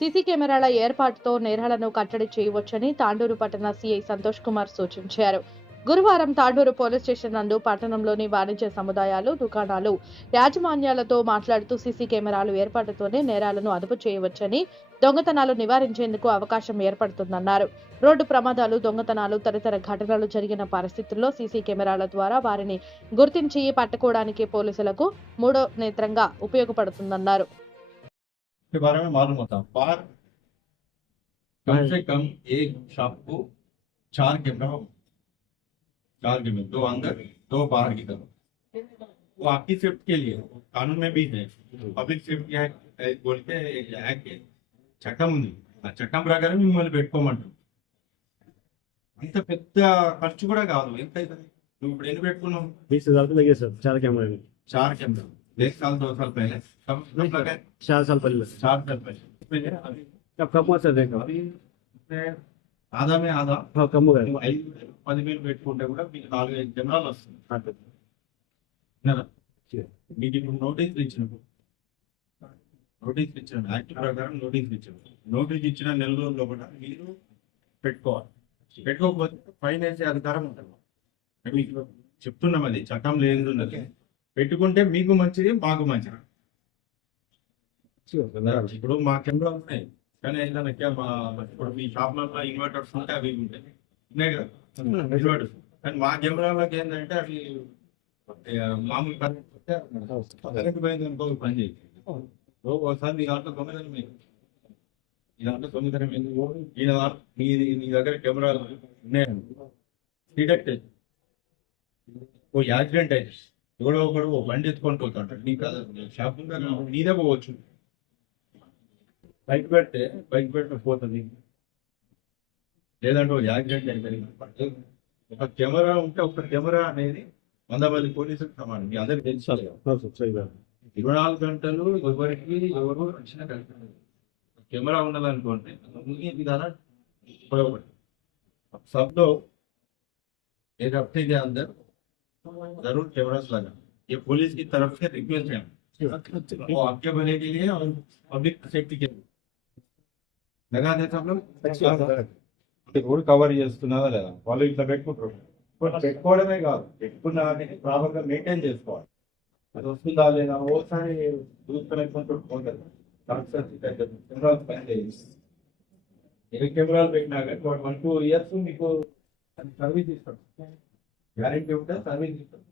CC కెమెరాల ఏర్పాటుతో నేరాలను కట్టడి చేయవచ్చని తాండూరు పట్టణ సీఐ సంతోష్ కుమార్ సూచించారు. గురువారం తాండూరు పోలీస్ స్టేషన్ నందు పట్టణంలోని వాణిజ్య సముదాయాలు, దుకాణాలు యాజమాన్యాలతో మాట్లాడుతూ సీసీ కెమెరాలు ఏర్పాటుతోనే నేరాలను అదుపు చేయవచ్చని, దొంగతనాలు నివారించేందుకు అవకాశం ఏర్పడుతుందన్నారు. రోడ్డు ప్రమాదాలు, దొంగతనాలు తదితర ఘటనలు జరిగిన పరిస్థితుల్లో సీసీ కెమెరాల ద్వారా వారిని గుర్తించి పట్టుకోవడానికి పోలీసులకు మూడో నేత్రంగా ఉపయోగపడుతుందన్నారు. के बारे में मालूम होता बाहर कम से कम एक शॉप को 4 कैमरा हो, 4 कैमरे, 2 अंदर 2 बाहर की तरफ। वो आपकी सेफ्टी के लिए कानून में भी है, పబ్లిక్ సేఫ్టీ యాక్ట్ बोलते యాక్ట్ చట్టం ఉంది. ఆ చట్టం ప్రకారం మిమ్మల్ని పెట్టుకోమంటారు. అంత పెద్ద ఖర్చు కూడా కాదు. ఎంత అవుతుంది? నువ్వు ఇప్పుడు ఎన్ని పెట్టుకున్నావు? 20,000 तो लगे सर 4 कैमरे में। 4 कैमरा 1 साल 2 साल पहले कब लगा? 4 साल पहले। 4 साल पहले अभी अब कम हुआ सर देखो अभी आधा में आधा कम हो गया। 5,000 పెట్టుకుంటే కూడా మీకు 4-5 కెమెరాలు వస్తుంది. మీకు ఇప్పుడు నోటీసులు ఇచ్చినప్పుడు యాక్ట్ ప్రకారం నోటీసులు ఇచ్చినప్పుడు నోటీస్ ఇచ్చిన నెల రోజుల్లో కూడా మీరు పెట్టుకోవాలి. పెట్టుకోకపోతే ఫైన్ వేసే అధికారం ఉంటుంది. మీకు చెప్తున్నాం, అది చట్టం లేదు ఉన్నది. పెట్టుకుంటే మీకు మంచిది, మాకు మంచిది. ఇప్పుడు మా కెమెరా ఉన్నాయి, కానీ ఏదైనా ఇప్పుడు మీ షాప్లలో ఇన్వర్టర్స్ ఉంటే అవి ఉంటాయి, ఉన్నాయి కదా ఇన్వర్టర్స్. కానీ మా కెమెరాలకి ఏంటంటే అవి మామూలు కరెంట్ పోయింది అనుకో పని చేయి. ఒకసారి మీ దాంట్లో దొంగతనం అయింది, ఈ దాంట్లో దొంగతనం అయింది, నీ దగ్గర కెమెరాలు ఉన్నాయనుకో డిటెక్ట్ అయింది, ఓ యాక్సిడెంట్ అయింది, ఎవడో ఒకడు బండి ఎత్తుకొని పోతుంటాడు, నీకు షాప్ ఉందా నీదే పోవచ్చు. బైక్ పెడితే పోతుంది, లేదంటే యాక్సిడెంట్ అయిపోయింది. ఒక కెమెరా ఉంటే ఒక కెమెరా అనేది 100 మంది పోలీసులకు సమానం. మీ అందరికి తెలుసు 24 గంటలు ఎవరు రక్షణ కలుగుతుంది. కెమెరా ఉండాలనుకోండి विधान सब लोग एक हफ्ते के अंदर जरूर कैमरास लगा। ये पुलिस की तरफ से रिक्वेस्ट है, वो आपके भले के लिए और पब्लिक सेफ्टी के लिए लगा देते हम लोग। రోడ్ కవర్ చేస్తున్నారా లేదా వాళ్ళు ఇట్లా పెట్టుకోవడమే కాదు, పెట్టుకున్న ప్రాపర్గా మెయింటైన్ చేసుకోవాలి. అది వస్తుందా లేదా ఓసారి చూసుకునేటువంటి ఎన్ని కెమెరాలు పెట్టినా కానీ 1-2 ఇయర్స్ మీకు సర్వీస్ ఇస్తాడు, గ్యారెంటీ ఉంటే సర్వీస్ ఇస్తాడు.